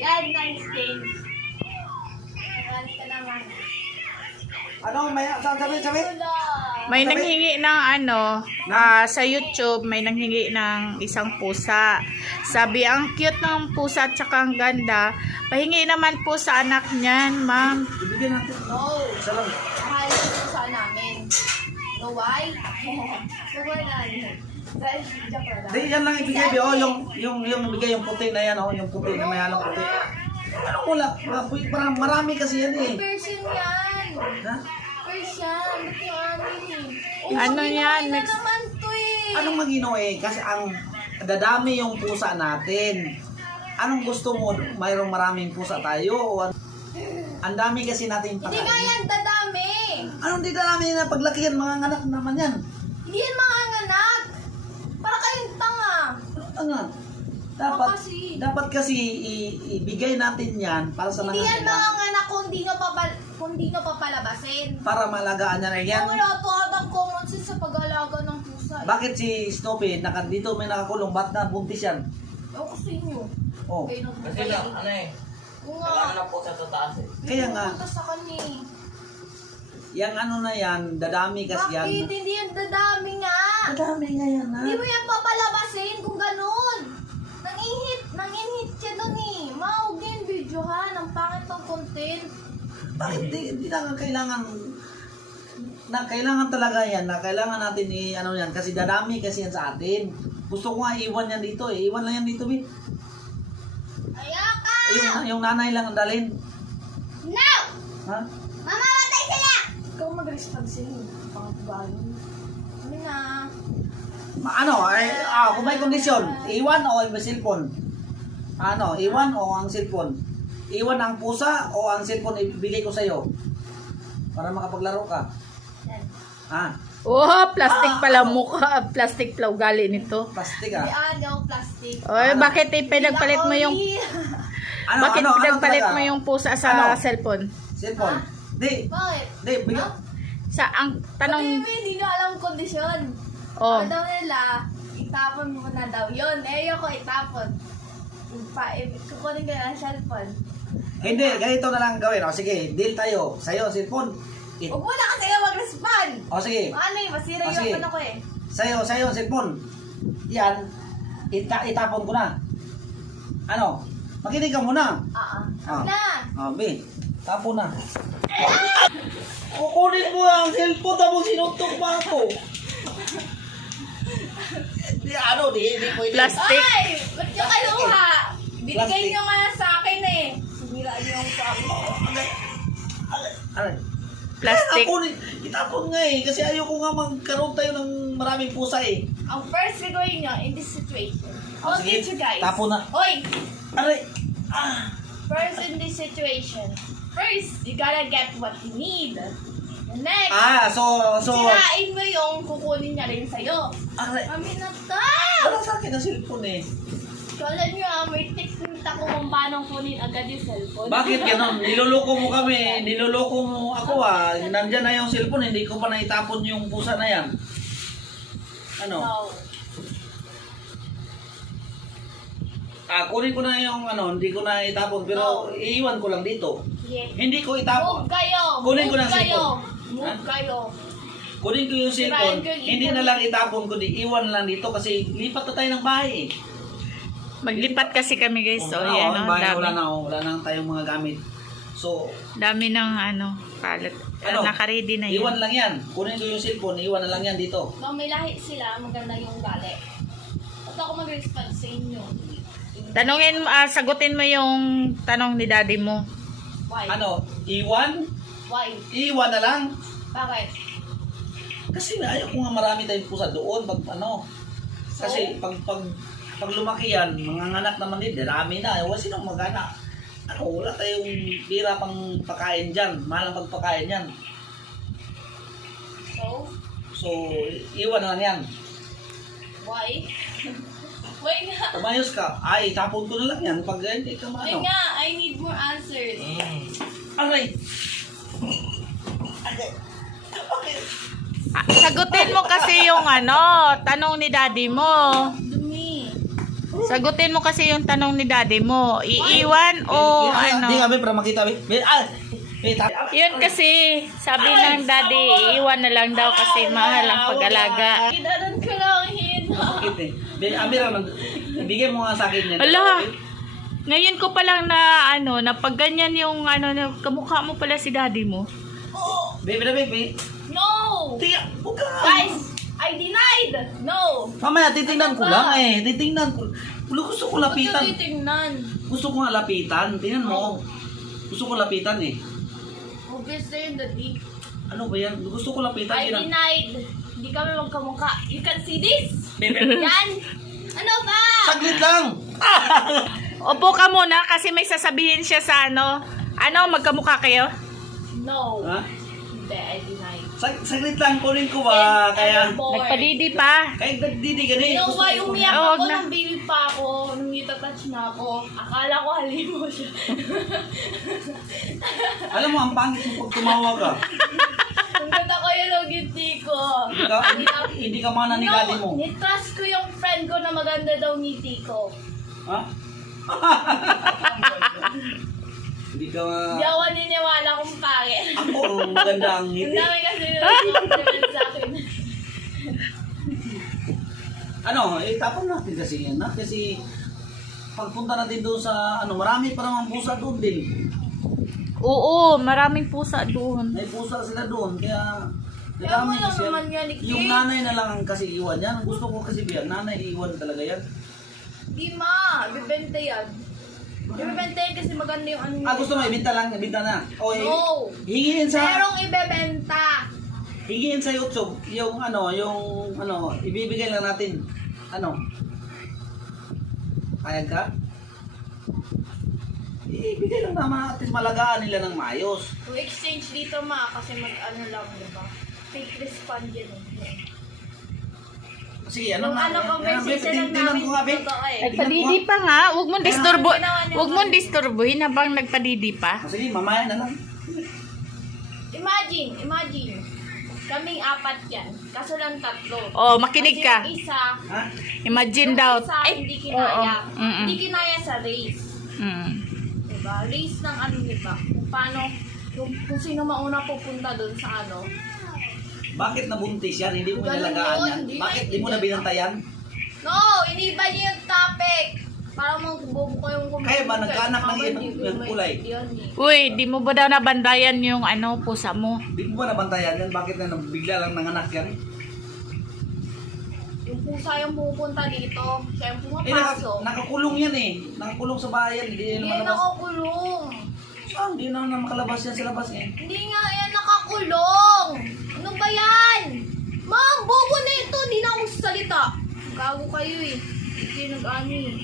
Yan, nice things. Nagalit ka naman. Ano, may sabi? May nanghingi ng sa YouTube, may nanghingi ng isang pusa. Sabi, ang cute ng pusa at saka ang ganda. Pahingi naman po sa anak niyan, ma'am. Ibigyan natin. No. Isa lang. Mahal yung pusa namin. No, why? Sugar na. Dahil, joke lang. Di, yan lang ibigay. Oh, yung ibigay, yung puti na yan, oh, yung puti na may halong puti. Ano ko lang, marami kasi yan eh. Persian yan. Ha? Persian. Ba't yung amin eh? Ano yan? Na naman to eh. Anong magino eh? Kasi ang dadami yung pusa natin. Anong gusto mo? Mayroong maraming pusa tayo? O ang dami kasi natin Hindi pakain. nga yan dadami. Anong di dadami na paglakihan? Mga anak naman yan. Hindi yan mga anak. Para kayong tanga. Ano? Dapat kasi ibigay natin yan para sa Hindi yan mga nangangailangan. anak kung di nyo papalabasin. Para malagaan yan. Yan. Wala to atang common sense sa pag-alaga ng pusa. Bakit si Snoopy dito may nakakulong? Ba't na buntis yan? Ewan ko sa inyo. Oh. Kayo nang Kasi lang, ano eh. Oo Kailangan nga. na po sa tataas eh. Kaya nga, Punta sa kanya eh. yang ano na yan, dadami kasi yan. Bakit? Hindi yan dadami nga. Dadami nga yan ha. Hindi mo yan papalabasin kung ganun. Nang-inhit siya dun eh. Maog din videohan. Ang pangit ng content. Bakit di na kailangan talaga yan, na kailangan natin ano yan, kasi dadami kasi yan sa atin. Gusto ko nga iwan yan dito eh. Iwan lang yan dito, Bi. Ayaka! Yung nanay lang ang dalhin. No! Ha? Mamamatay sila! Ikaw mag-respond sila. Pangatubahan. Ano na? Kung may kondisyon, iwan o may cellphone? Ano, iwan o ang cellphone? Iwan ang pusa o ang cellphone ibigay ko sa'yo? Para makapaglaro ka. Yan. Ha? Oh, plastic pala mukha. Plastic pala ugali nito. Plastic Hindi ah. ano, plastic. Oy, bakit pinagpalit mo yung bakit pinagpalit talaga? mo yung pusa sa Ano? cellphone? Cellphone? Di, Bakit? bigyan. Sa ang tanong Hindi nyo alam kondisyon. oh, Ano daw nila, itapon mo na daw yun. Eh, ayoko itapon. Kukunin ko yung cellphone. Hindi, ganito na lang gawin. O sige, deal tayo. Sa'yo, cellphone. Huwag mo na kasi na mag-respond. O sige, Ano eh, masira Ah, sige. yung ano ko eh. sa'yo, cellphone. Yan, itapon ko na. Ano? Makinig ka muna. Ah. Ah. Na! B, tapon na. Kukunin mo ang cellphone, tapos sinutok pa ako. Di pwede. plastic. Ay! Ba't nyo kaluha? Binigay Plastic. nyo nga sa akin eh. Sumira nyo yung sa akin. Ano? Plastic. Itapon nga eh, kasi ayoko nga magkaroon tayo ng maraming pusa eh. Ang first gagawin nyo in this situation. Ah, I'll sige. teach you guys. Tapon na. Oy! Aray! First in this situation. First, you gotta get what you need. And next, So, sirain mo yung kukunin niya rin sa'yo. aray! Kami na to! Wala sa akin ang cellphone eh. Kala nyo may technique ako kung paano kunin agad yung cellphone. Bakit ganon? Niloloko mo kami, niloloko mo ako ah. Nandyan na yung cellphone, hindi ko pa naitapon yung pusa na yan. Ano? No. Kunin ko na yung hindi ko na itapon, pero iiwan ko lang dito. Yeah. Hindi ko itapon. Move kayo! Kunin ko Move ng kayo! cellphone. Move kayo! Kunin ko yung cellphone, Sirain ko yung hindi na lang itapon, kundi iwan lang dito kasi lipat na tayo ng bahay eh. Maglipat kasi kami guys. So, Oo, yan ang oh, bahay dami. wala na tayong mga gamit. So, Dami ng kalat. Naka-ready na yun. iwan lang yan. Kunin ko yung cellphone, iwan na lang yan dito. Kung may lahi sila, maganda yung gali. At ako mag-respond sa inyo. Sagutin mo yung tanong ni daddy mo. Why? Iwan? Why? Iwan na lang. Bakit? Kasi ayaw ko nga marami tayong pusa doon pag Kasi pag lumaki yan, mga anak naman din, dami na. Wala sinong mag-anak. Wala tayong pira pang pakain dyan. Mahal ang pagpakain yan. So, iwan na lang yan. Why? Why nga? Umayos ka. Ay, tapon ko na lang yan. Pag hindi ka Why nga? I need more answers. Aray! Sagutin mo kasi yung tanong ni daddy mo. Dumi. Sagutin mo kasi yung tanong ni daddy mo. Iiwan o ano? Di kami para makita. Yun kasi, sabi ng daddy, iiwan na lang daw kasi mahal ang pag-alaga. Idadan ko lang hina. Sakit eh. Amira, ibigay mo nga sa akin yan. Ala, ngayon ko pa lang na ano, na pag ganyan yung ano, na kamukha mo pala si daddy mo. Baby. No! Tiya, huwag ka. Guys, I denied! No! Mamaya, titingnan ko lang eh. Titingnan ko. Gusto ko lapitan. Ba't titingnan? Gusto ko nga lapitan. Tingnan mo. Gusto ko lapitan eh. Obviously, yun, daddy. Ano ba yan? Gusto ko lapitan. I Yun ang- denied. Hindi kami magkamukha. You can see this? Baby. Yan! Ano ba? Saglit lang. Opo ka muna kasi may sasabihin siya sa ano. Ano, magkamukha kayo? No. Ha? Hindi, I denied. Saglit lang. Kunin ko ba? Kaya... Nagpadidi pa. Kahit nagdidi ka na eh. You know Gusto why, ko- umiyak Huwag ako na. nung baby pa ako, nung itatouch na ako. Akala ko halimo siya. Alam mo, ang pangit mo pag tumawa ka. Ang ganda ko yung logiti ko. Hindi ka mana ni daddy mo. nitrust ko yung friend ko na maganda daw ngiti ko. Ha? Hindi ka Hindi ako naniniwala kung pangit. Ako, maganda ang Ang ngiti. dami kasi nag-compliment sa akin. Ano, tapon natin kasi yan. Kasi pagpunta natin doon sa, marami pa naman pusa doon din. Oo, maraming pusa doon. May pusa sila doon, kaya Kaya mo lang kasi naman yan, Nick. yung nanay na lang ang kasi iwan yan. Ang gusto ko kasi biyan, nanay iwan talaga yan. Di ma, bibenta yan. Ibebenta yan kasi maganda yung ano niya. Gusto mo, ibenta lang, ibenta na. O, No. hingin sa, Merong ibebenta. hingin sa YouTube, yung ibibigay lang natin. Kayag ka? Ibigay lang naman natin, malagaan nila ng maayos. To exchange dito ma, kasi mag-ano lang, diba? Fake respond yan. Sige, Yung conversation lang tingnan namin ko nga, babe. totoo eh. Nagpadidi pa nga. Huwag mong disturbo. Huwag mong disturbuhin habang nagpadidi pa. Sige, mamaya na lang. Imagine. Kaming apat yan. Kaso lang 3. Oh, makinig Kasi ka. yung isa, Ha? Imagine daw. yung isa Ay, hindi kinaya. oo. Mm-mm. Hindi kinaya sa race. Mm. Diba? Race ng ano, diba? Kung paano, kung sino mauna pupunta doon sa ano. Bakit nabuntis yan? Hindi mo Ganun nilagaan yun, yan? di Bakit di mo maintindihan. na binantayan? No! Iniba niyo yung topic! Para magbubo ko yung Kaya ba, nagkaanak ng ibang kulay? Uy, di mo ba daw nabandayan yung ano, pusa mo? Di mo ba nabantayan yan? Bakit na bigla lang nanganak yan? Yung pusa yung pupunta dito. Siya yung pumapasok. Nakakulong yan eh. Nakakulong sa bayan. Hindi Hindi naman yan labas. nakakulong. Saan? Hindi na makalabas yan sa labas eh. Hindi nga yan nakakulong. Ano ba yan? Ma'am, bobo na ito. Hindi na ako salita. Gago kayo eh. Hindi nag-ano eh.